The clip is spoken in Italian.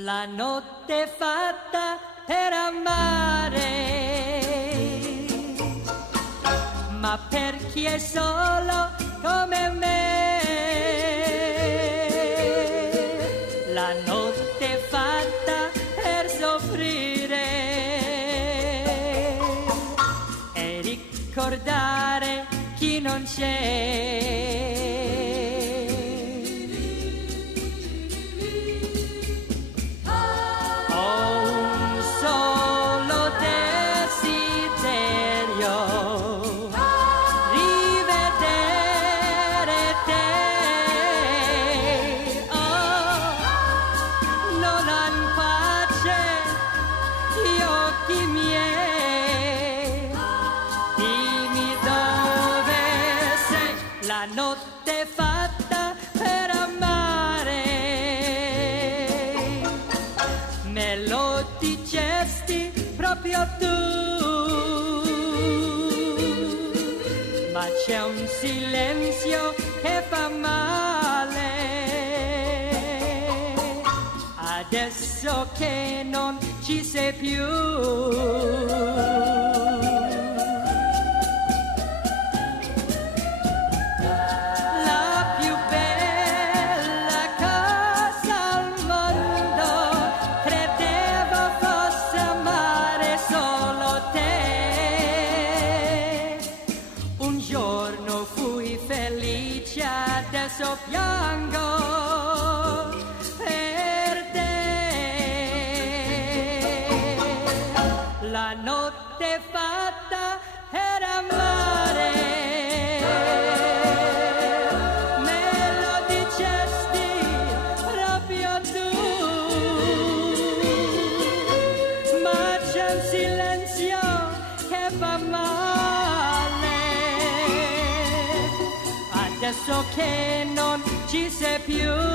La notte fatta per amare, ma per chi è solo come me. La notte fatta per soffrire e ricordare chi non c'è. La notte fatta per amare, me lo dicesti proprio tu, ma c'è un silenzio che fa male, adesso che non ci sei più. Felice, adesso piango per te. La notte fatta per amare, me lo dicesti proprio tu, ma c'è un silenzio che fa male, adesso che non ci sei più.